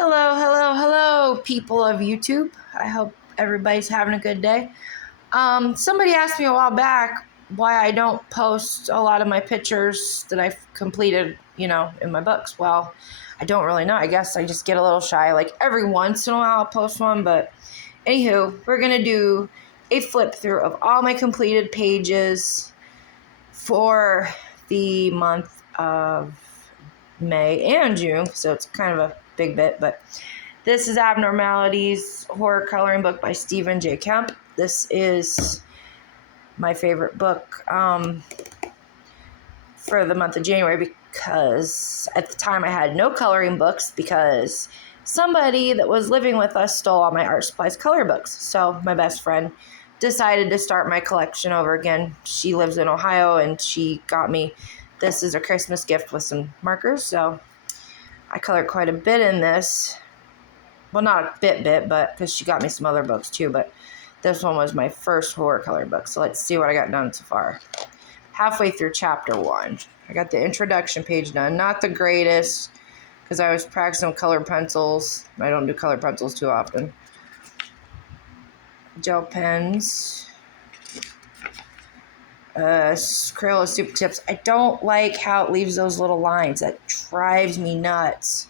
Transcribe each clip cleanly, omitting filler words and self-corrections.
Hello, hello, hello, people of YouTube. I hope everybody's having a good day. Somebody asked me a while back why I don't post a lot of my pictures that I've completed, in my books. Well, I don't really know. I guess I just get a little shy. Like every once in a while I'll post one, but anywho, we're going to do a flip through of all my completed pages for the month of May and June, so it's kind of a big bit, but this is Abnormalities horror coloring book by Stephen J. Kemp. This is my favorite book for the month of January because at the time I had no coloring books because somebody that was living with us stole all my art supplies color books. So my best friend decided to start my collection over again. She lives in Ohio and she got me this as a Christmas gift with some markers. So I colored quite a bit in this. Well, not a bit, but because she got me some other books too, but this one was my first horror coloring book. So let's see what I got done so far. Halfway through chapter 1. I got the introduction page done. Not the greatest, because I was practicing colored pencils. I don't do colored pencils too often. Gel pens. Crayola Super Tips. I don't like how it leaves those little lines. That drives me nuts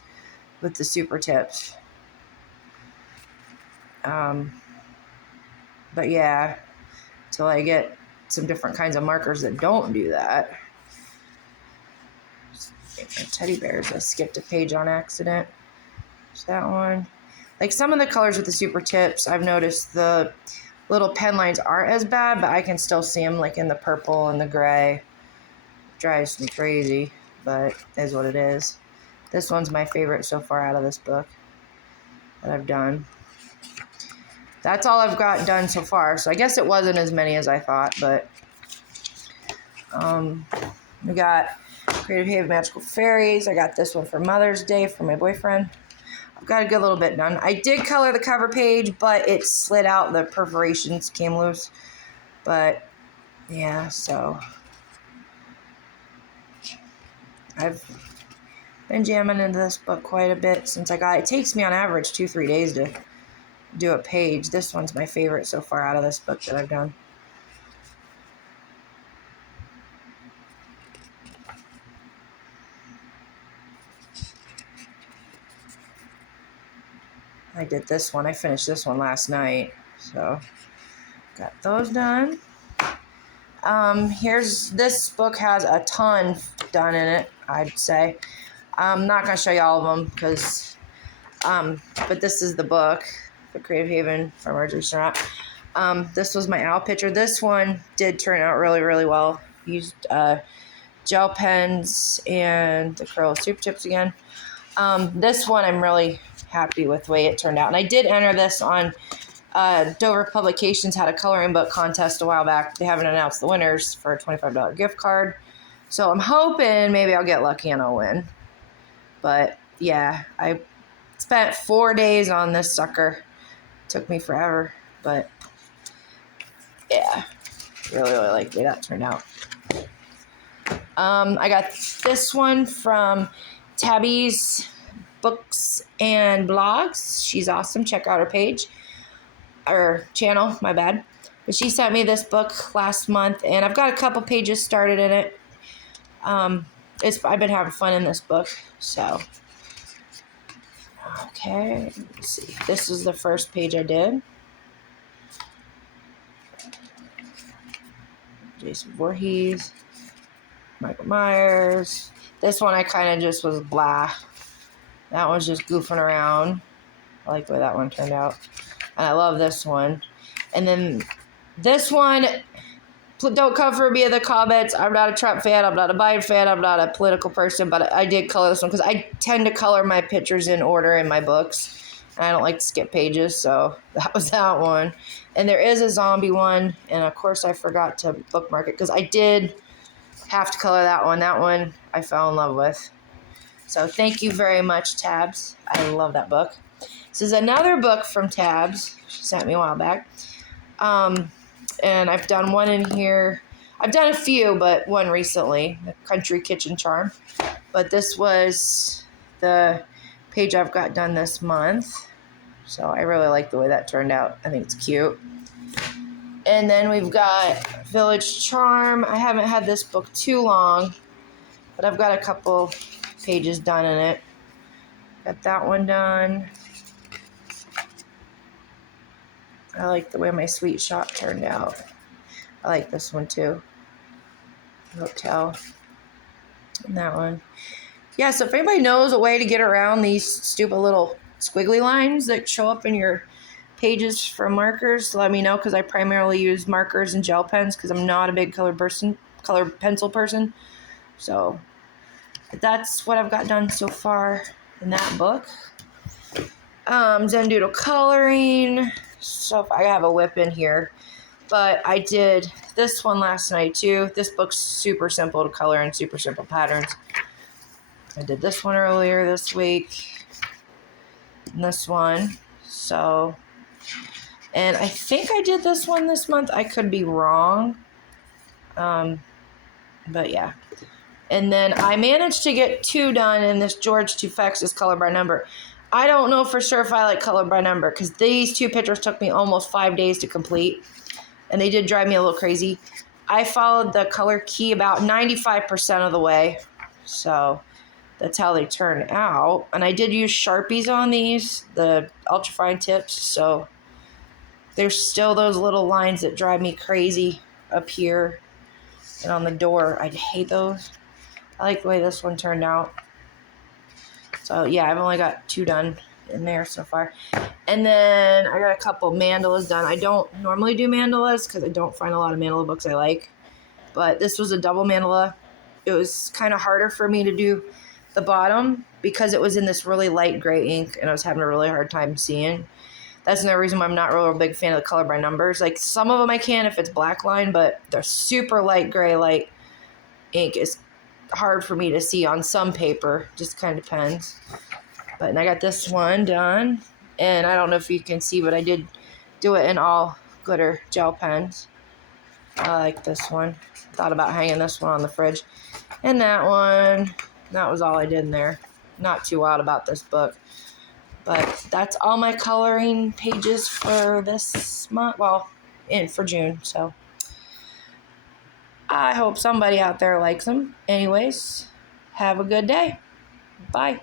with the Super Tips. But yeah, till I get some different kinds of markers that don't do that. Teddy bears. I skipped a page on accident. There's that one. Like some of the colors with the Super Tips, I've noticed the little pen lines aren't as bad, but I can still see them like in the purple and the gray. It drives me crazy, but it is what it is. This one's my favorite so far out of this book that I've done. That's all I've got done so far, so I guess it wasn't as many as I thought, but we got Creative Haven Magical Fairies. I got this one for Mother's Day for my boyfriend. I've got a good little bit done. I did color the cover page, but it slid out. The perforations came loose. But, yeah, so I've been jamming into this book quite a bit since I got it. It takes me on average 2-3 days to do a page. This one's my favorite so far out of this book that I've done. I did this one. I finished this one last night. So, got those done. This book has a ton done in it, I'd say. I'm not going to show you all of them because, but this is the book, The Creative Haven from Marjorie. This was my owl picture. This one did turn out really, really well. Used gel pens and the Crayola Super Tips again. This one I'm really happy with the way it turned out. And I did enter this on Dover Publications had a coloring book contest a while back. They haven't announced the winners for a $25 gift card. So I'm hoping maybe I'll get lucky and I'll win. But yeah, I spent 4 days on this sucker. Took me forever, but yeah, really, really like the way that turned out. I got this one from Tabby's Books and Blogs. She's awesome. Check out her page. Or channel, my bad. But she sent me this book last month, and I've got a couple pages started in it. I've been having fun in this book, so. Okay, let's see. This is the first page I did. Jason Voorhees, Michael Myers. This one I kind of just was blah. That one's just goofing around. I like the way that one turned out. And I love this one. And then this one, don't come for me in the comments. I'm not a Trump fan. I'm not a Biden fan. I'm not a political person. But I did color this one because I tend to color my pictures in order in my books. And I don't like to skip pages. So that was that one. And there is a zombie one. And, of course, I forgot to bookmark it because I did have to color that one. That one I fell in love with. So thank you very much, Tabs. I love that book. This is another book from Tabs. She sent me a while back. And I've done one in here. I've done a few, but one recently, The Country Kitchen Charm. But this was the page I've got done this month. So I really like the way that turned out. I think it's cute. And then we've got Village Charm. I haven't had this book too long, but I've got a couple pages done in it. Got that one done. I like the way my Sweet Shop turned out. I like this one too. Hotel. And that one. Yeah, so if anybody knows a way to get around these stupid little squiggly lines that show up in your pages for markers, let me know, because I primarily use markers and gel pens because I'm not a big colored pencil person. So that's what I've got done so far in that book. Zendoodle coloring. So I have a whip in here, but I did this one last night too. This book's super simple to color and super simple patterns. I did this one earlier this week, and this one. So, and I think I did this one this month. I could be wrong. But yeah. And then I managed to get 2 done in this George Tufex's color by number. I don't know for sure if I like color by number because these 2 pictures took me almost 5 days to complete. And they did drive me a little crazy. I followed the color key about 95% of the way. So that's how they turn out. And I did use Sharpies on these, the ultrafine tips. So there's still those little lines that drive me crazy up here and on the door. I hate those. I like the way this one turned out. So yeah, I've only got 2 done in there so far. And then I got a couple mandalas done. I don't normally do mandalas because I don't find a lot of mandala books I like. But this was a double mandala. It was kind of harder for me to do the bottom because it was in this really light gray ink and I was having a really hard time seeing. That's another reason why I'm not really a big fan of the color by numbers. Like some of them I can if it's black line, but the super light gray light ink is hard for me to see on some paper. Just kind of depends. But and I got this one done. And I don't know if you can see, but I did do it in all glitter gel pens. I like this one. Thought about hanging this one on the fridge. And that one. That was all I did in there. Not too wild about this book. But that's all my coloring pages for this month. Well, for June. So I hope somebody out there likes them. Anyways, have a good day. Bye.